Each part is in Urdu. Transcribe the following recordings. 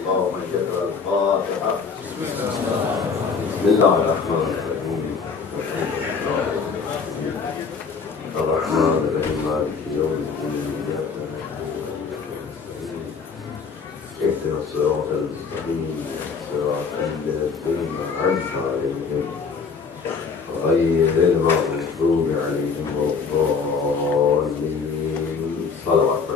الله من يقرأ الفاتحة. بسم الله الرحمن الرحيم. الرحمن الرحيم مالك يوم الدين. اهدنا الصراط المستقيم صراط الذين أنعمت عليهم غير المغضوب عليهم ولا الضالين. صلوات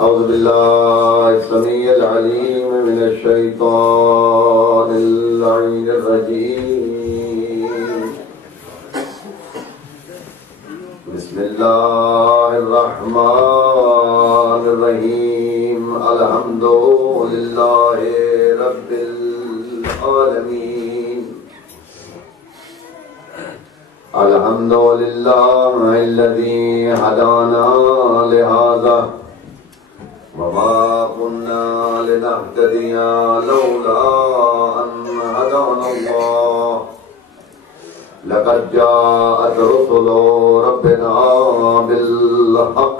أعوذ بالله السميع العليم من الشيطان اللعين الرجيم. بسم الله الرحمن الرحيم. الحمد لله رب العالمين. الحمد لله الذي هدانا لهذا وما كنا لنهتدي لولا أن هدانا الله. لقد جاءت رسل ربنا بالحق.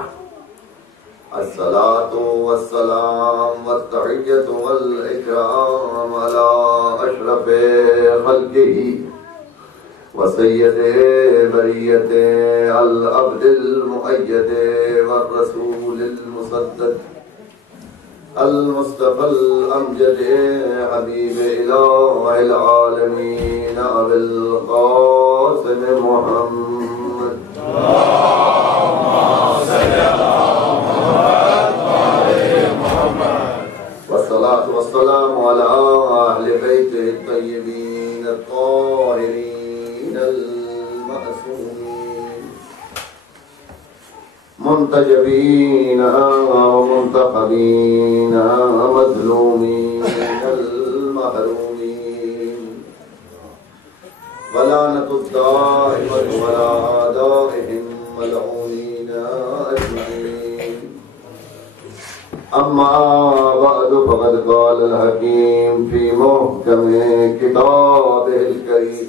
الصلاة والسلام والتحية والإكرام على أشرف خلقه وسيد برية العبد المؤيد والرسول المصدق المصطفى الأمجد حبيب إله العالمين أبي القاسم محمد. اللهم صل على محمد. والصلاة والسلام على أهل بيته الطيبين الطاهرين المعصومين منتجبين ومنتخبين مظلومين المحرومين. ولعنة الدائمة على أعدائهم ملعونين أجمعين. أما بعد فقد قال الحكيم في محكم كتابه الكريم.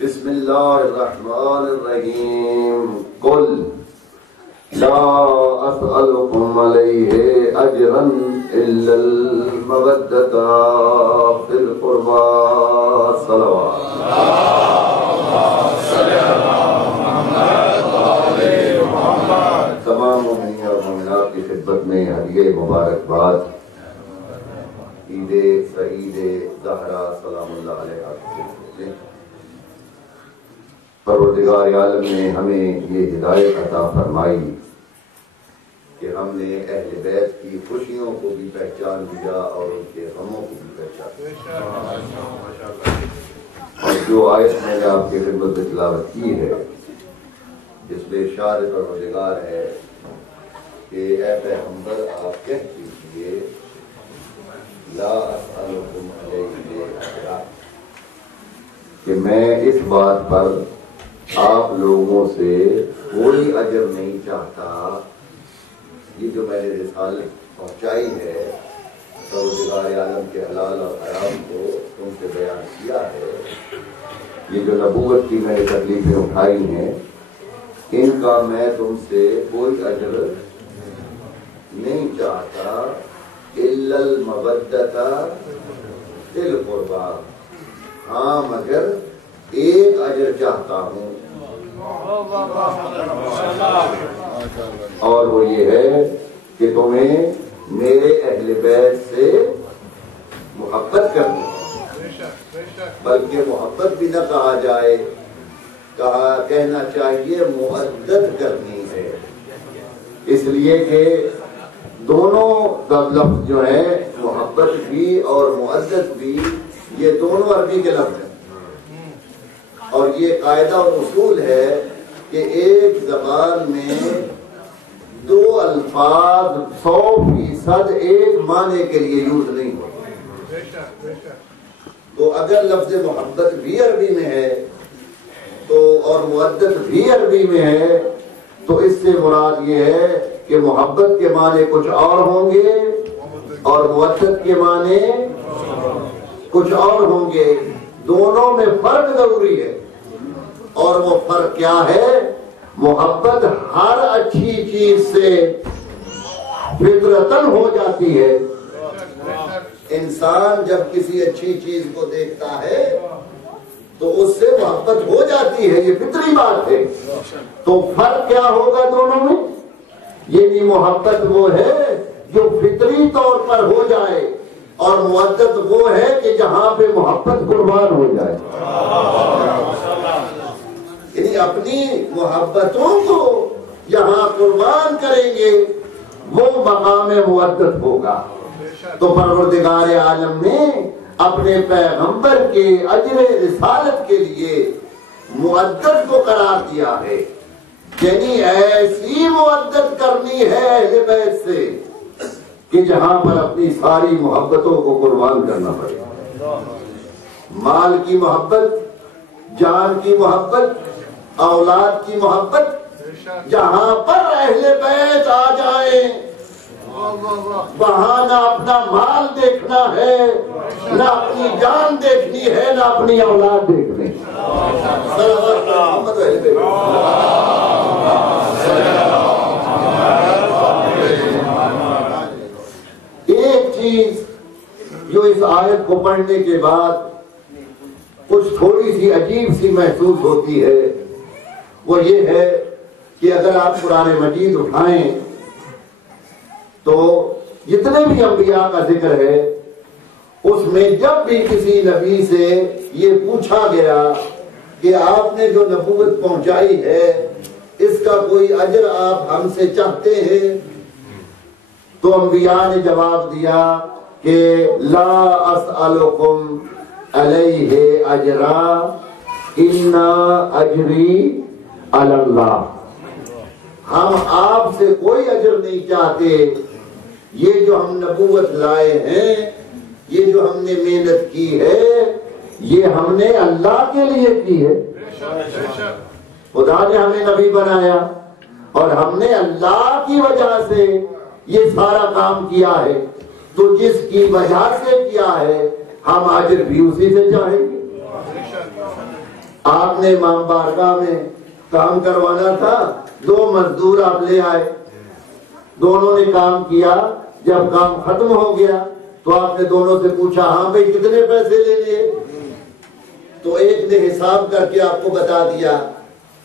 بسم الله الرحمن الرحيم. قل لا أسألكم عليه أجرا إلا المودة في القربى. صلوات. تمام مومنین اور مومنات کی خدمت میں ہدیہ مبارکباد عید سعید زہرا سلام اللہ علیہا. پروردگار عالم نے ہمیں یہ ہدایت عطا فرمائی کہ ہم نے اہل بیت کی خوشیوں کو بھی پہچان لیا اور ان کے غموں کو بھی پہچان لیا. اور جو آیت میں نے آپ کی خدمت میں تلاوت کی ہے جس میں ارشاد پروردگار ہے کہ اے پیغمبر آپ کہہ دیجئے لا اسألکم علیہ اجرا، کہ میں اس بات پر آپ لوگوں سے کوئی اجر نہیں چاہتا. یہ جو میں نے رسالت پہنچائی ہے پروردگار عالم کے حلال اور حرام کو تم سے بیان کیا ہے، یہ جو نبوت کی میں نے تکلیفیں اٹھائی ہیں ان کا میں تم سے کوئی اجر نہیں چاہتا الا المودۃ فی القربی. ہاں مگر ایک اجر چاہتا ہوں اور وہ یہ ہے کہ تمہیں میرے اہل بیت سے محبت کرنی، بلکہ محبت بھی نہ کہا جائے، کہنا چاہیے مودت کرنی ہے. اس لیے کہ دونوں لفظ جو ہے محبت بھی اور مودت بھی یہ دونوں عربی کے لفظ ہیں. اور یہ قاعدہ اور اصول ہے کہ ایک زبان میں دو الفاظ 100% ایک معنی کے لیے یوز نہیں ہوتے. تو اگر لفظ محبت بھی عربی میں ہے تو اور مودت بھی عربی میں ہے تو اس سے مراد یہ ہے کہ محبت کے معنی کچھ اور ہوں گے اور مودت کے معنی کچھ اور ہوں گے. دونوں میں فرق ضروری ہے. اور وہ فرق کیا ہے؟ محبت ہر اچھی چیز سے فطرتاً ہو جاتی ہے. انسان جب کسی اچھی چیز کو دیکھتا ہے تو اس سے محبت ہو جاتی ہے. یہ فطری بات ہے. تو فرق کیا ہوگا دونوں میں؟ یعنی محبت وہ ہے جو فطری طور پر ہو جائے اور مودت وہ ہے کہ جہاں پہ محبت قربان ہو جائے. یعنی اپنی محبتوں کو جہاں قربان کریں گے وہ مقام مودت ہوگا. تو پروردگار عالم نے اپنے پیغمبر کے اجر رسالت کے لیے مودت کو قرار دیا ہے. یعنی ایسی مودت کرنی ہے اہل بیت سے کہ جہاں پر اپنی ساری محبتوں کو قربان کرنا پڑے. مال کی محبت، جان کی محبت، اولاد کی محبت، جہاں پر اہل بیت آ جائیں وہاں نہ اپنا مال دیکھنا ہے، نہ اپنی جان دیکھنی ہے، نہ اپنی اولاد دیکھنی. ایک چیز جو اس آیت کو پڑھنے کے بعد کچھ تھوڑی سی عجیب سی محسوس ہوتی ہے وہ یہ ہے کہ اگر آپ قرآن مجید اٹھائیں تو جتنے بھی انبیاء کا ذکر ہے اس میں جب بھی کسی نبی سے یہ پوچھا گیا کہ آپ نے جو نبوت پہنچائی ہے اس کا کوئی اجر آپ ہم سے چاہتے ہیں تو انبیاء نے جواب دیا کہ لا اسألکم علیہ اجرا ان اجری علی اللہ. ہم آپ سے کوئی اجر نہیں چاہتے. یہ جو ہم نبوت لائے ہیں، یہ جو ہم نے محنت کی ہے، یہ ہم نے اللہ کے لیے کی ہے. خدا نے ہمیں نبی بنایا اور ہم نے اللہ کی وجہ سے یہ سارا کام کیا ہے. تو جس کی وجہ سے کیا ہے ہم اجر بھی اسی سے چاہیں گے. آپ نے امام بارگاہ میں کام کروانا تھا، 2 مزدور آپ لے آئے، دونوں نے کام کیا. جب کام ختم ہو گیا تو آپ نے دونوں سے پوچھا ہاں بھائی کتنے پیسے لے لیے؟ تو ایک نے حساب کر کے آپ کو بتا دیا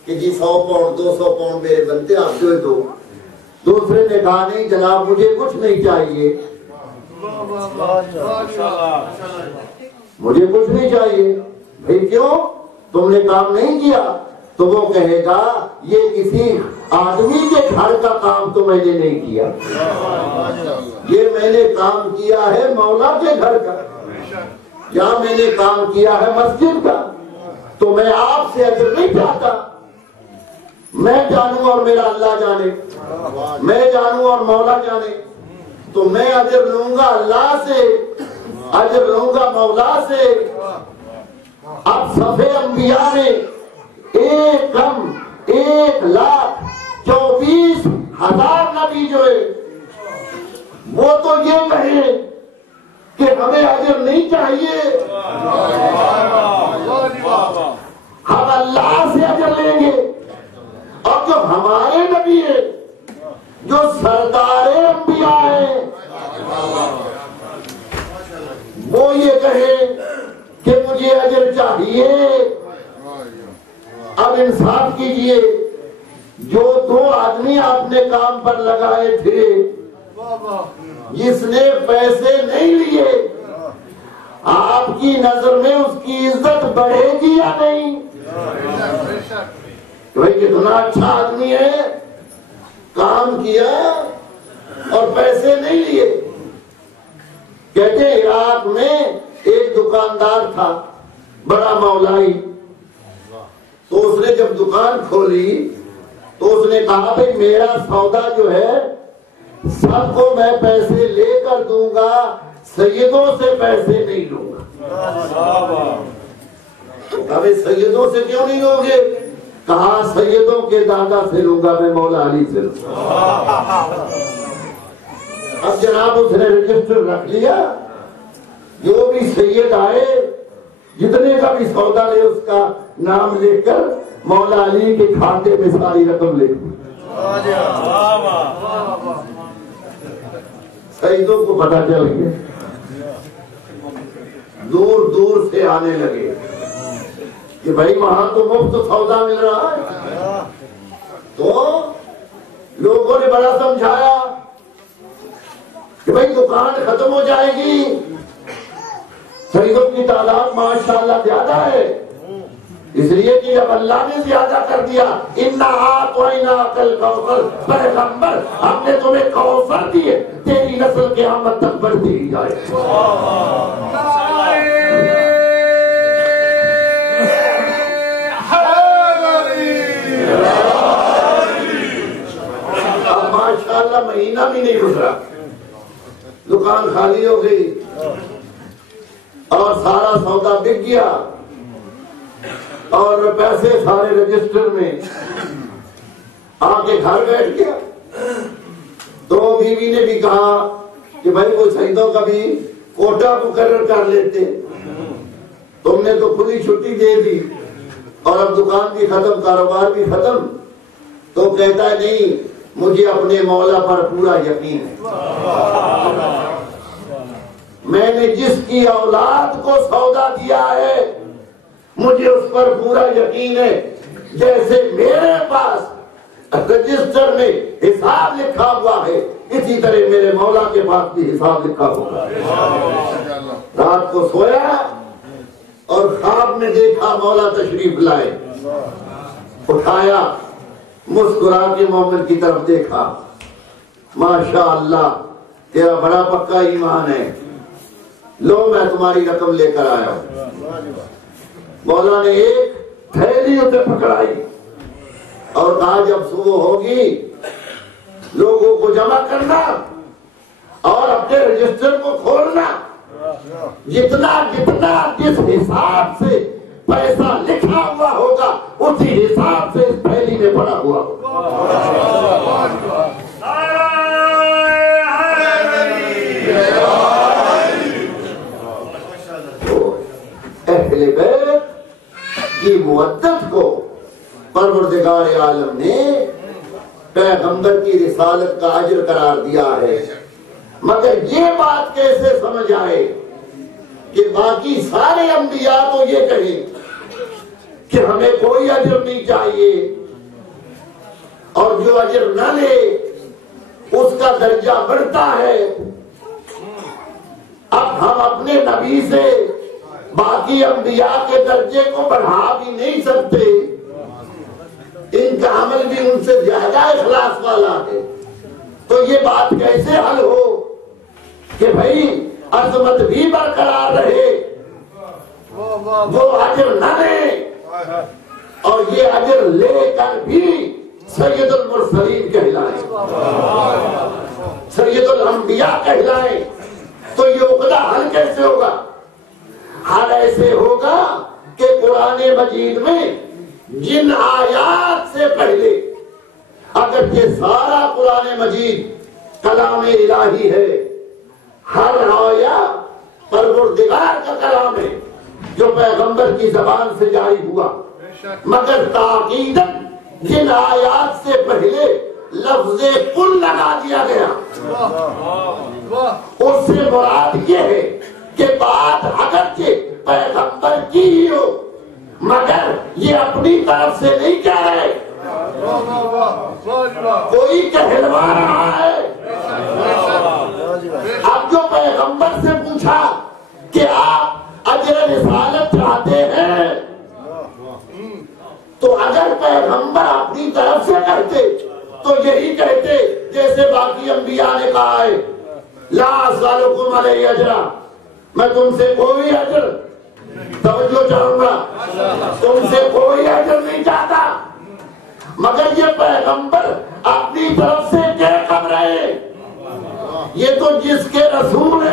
کہ جی 100 پاؤنڈ 200 پاؤنڈ میرے بنتے آپ جو دو. دوسرے نے کہا نہیں جناب مجھے کچھ نہیں چاہیے، مجھے کچھ نہیں چاہیے. بھائی کیوں؟ تم نے کام نہیں کیا. تو وہ کہے گا یہ کسی آدمی کے گھر کا کام تو میں نے نہیں کیا، یہ میں نے کام کیا ہے مولا کے گھر کا، یا میں نے کام کیا ہے مسجد کا. تو میں آپ سے اجر نہیں چاہتا. میں جانوں اور میرا اللہ جانے، میں جانوں اور مولا جانے. تو میں اجر لوں گا اللہ سے، اجر لوں گا مولا سے. اب صفے انبیاء نے 1,24,000 نبی جو ہے وہ تو یہ کہے کہ ہمیں اجر نہیں چاہیے، ہم اللہ سے اجر لیں گے. اور جو ہمارے نبی ہے جو سردار انبیاء ہیں وہ یہ کہے کہ مجھے اجر چاہیے. اب انصاف کیجئے، جو 2 آدمی آپ نے کام پر لگائے تھے جس نے پیسے نہیں لیے، آپ کی نظر میں اس کی عزت بڑھے گی یا نہیں؟ بھائی کتنا اچھا آدمی ہے، کام کیا اور پیسے نہیں لیے. کہتے عراق میں ایک دکاندار تھا بڑا مولائی. تو اس نے جب دکان کھولی تو اس نے کہا بھائی میرا سودا جو ہے سب کو میں پیسے لے کر دوں گا، سیدوں سے پیسے نہیں لوں گا. ابھی سیدوں سے کیوں نہیں لو گے؟ کہا سیدوں کے دادا سے لوں گا، میں مولا علی سے لوں گا. اب جناب اس نے رجسٹر رکھ لیا، جو بھی سید آئے جتنے کا بھی سودا لے اس کا نام لے کر مولا علی کے کھاتے میں ساری رقم لے دی۔ سیدوں کو پتہ چل گیا، دور دور سے آنے لگے کہ بھائی وہاں تو مفت سودا مل رہا ہے۔ تو لوگوں نے بڑا سمجھایا کہ بھائی دکان ختم ہو جائے گی، سیدوں کی تعداد ماشاءاللہ زیادہ ہے، اس لیے کہ اب اللہ نے زیادہ کر دیا، اِنَّا أَعْطَيْنَاكَ الْكَوْثَرَ، پیغمبر ہم نے تمہیں کوثر دیے، تیری نسل قیامت تک بڑھتی ہی جائے۔ اب ماشاءاللہ مہینہ بھی نہیں گزرا، دکان خالی ہو گئی اور سارا سودا بک گیا اور پیسے سارے رجسٹر میں آ کے گھر بیٹھ گیا۔ تو بیوی نے بھی کہا کہ بھائی وہ سیدوں کا بھی کوٹا مقرر کر لیتے، تم نے تو کھلی چھٹی دے دی اور اب دکان بھی ختم، کاروبار بھی ختم۔ تو کہتا ہے نہیں، مجھے اپنے مولا پر پورا یقین ہے، میں نے جس کی اولاد کو سودا دیا ہے مجھے اس پر پورا یقین ہے، جیسے میرے پاس رجسٹر میں حساب لکھا ہوا ہے اسی طرح میرے مولا کے پاس بھی حساب لکھا ہوگا۔ رات کو سویا اور خواب میں دیکھا مولا تشریف لائے، اٹھایا، مسکرا کے مومن کی طرف دیکھا، ماشاءاللہ تیرا بڑا پکا ایمان ہے، لو میں تمہاری رقم لے کر آیا ہوں۔ مولا نے ایک تھیلی اسے پکڑائی اور کہا جب صبح ہوگی لوگوں کو جمع کرنا اور اپنے رجسٹر کو کھولنا، جتنا جتنا جس حساب سے پیسہ لکھا ہوا ہوگا اسی حساب سے اس تھیلی میں پڑا ہوا ہوگا۔ اہل بیت کی مودت کو پروردگار عالم نے پیغمبر کی رسالت کا اجر قرار دیا ہے، مگر یہ بات کیسے سمجھ آئے کہ باقی سارے انبیاء تو یہ کہیں کہ ہمیں کوئی اجر نہیں چاہیے اور جو اجر نہ لے اس کا درجہ بڑھتا ہے۔ اب ہم اپنے نبی سے باقی انبیاء کے درجے کو بڑھا بھی نہیں سکتے، ان کا عمل بھی ان سے زیادہ اخلاص والا ہے، تو یہ بات کیسے حل ہو کہ بھائی عظمت بھی برقرار رہے، وہ اجر نہ لے اور یہ اجر لے کر بھی سید المرسلین کہلائیں، سید الانبیاء کہلائیں، تو یہ عقدہ حل کیسے ہوگا؟ حل ایسے ہوگا کہ قرآن مجید میں جن آیات سے پہلے، اگر یہ سارا قرآن مجید کلام الہی ہے، ہر آیا پروردگار کا کلام ہے جو پیغمبر کی زبان سے جاری ہوا، مگر تاکیداً جن آیات سے پہلے لفظ کل لگا دیا گیا، اس سے مراد یہ ہے کہ بات اگرچہ پیغمبر کی ہی ہو مگر یہ اپنی طرف سے نہیں کہہ رہے، کوئی کہلوا رہا ہے۔ اب جو پیغمبر سے پوچھا کہ آپ اجر رسالت چاہتے ہیں، تو اگر پیغمبر اپنی طرف سے کہتے تو یہی کہتے جیسے باقی انبیاء نے کہا ہے، لا اسألکم علیہ اجرا، میں تم سے کوئی اجر، توجہ چاہوں گا، تم سے کوئی اجر نہیں چاہتا، مگر یہ پیغمبر اپنی طرف سے کہہ کب رہے، یہ تو جس کے رسول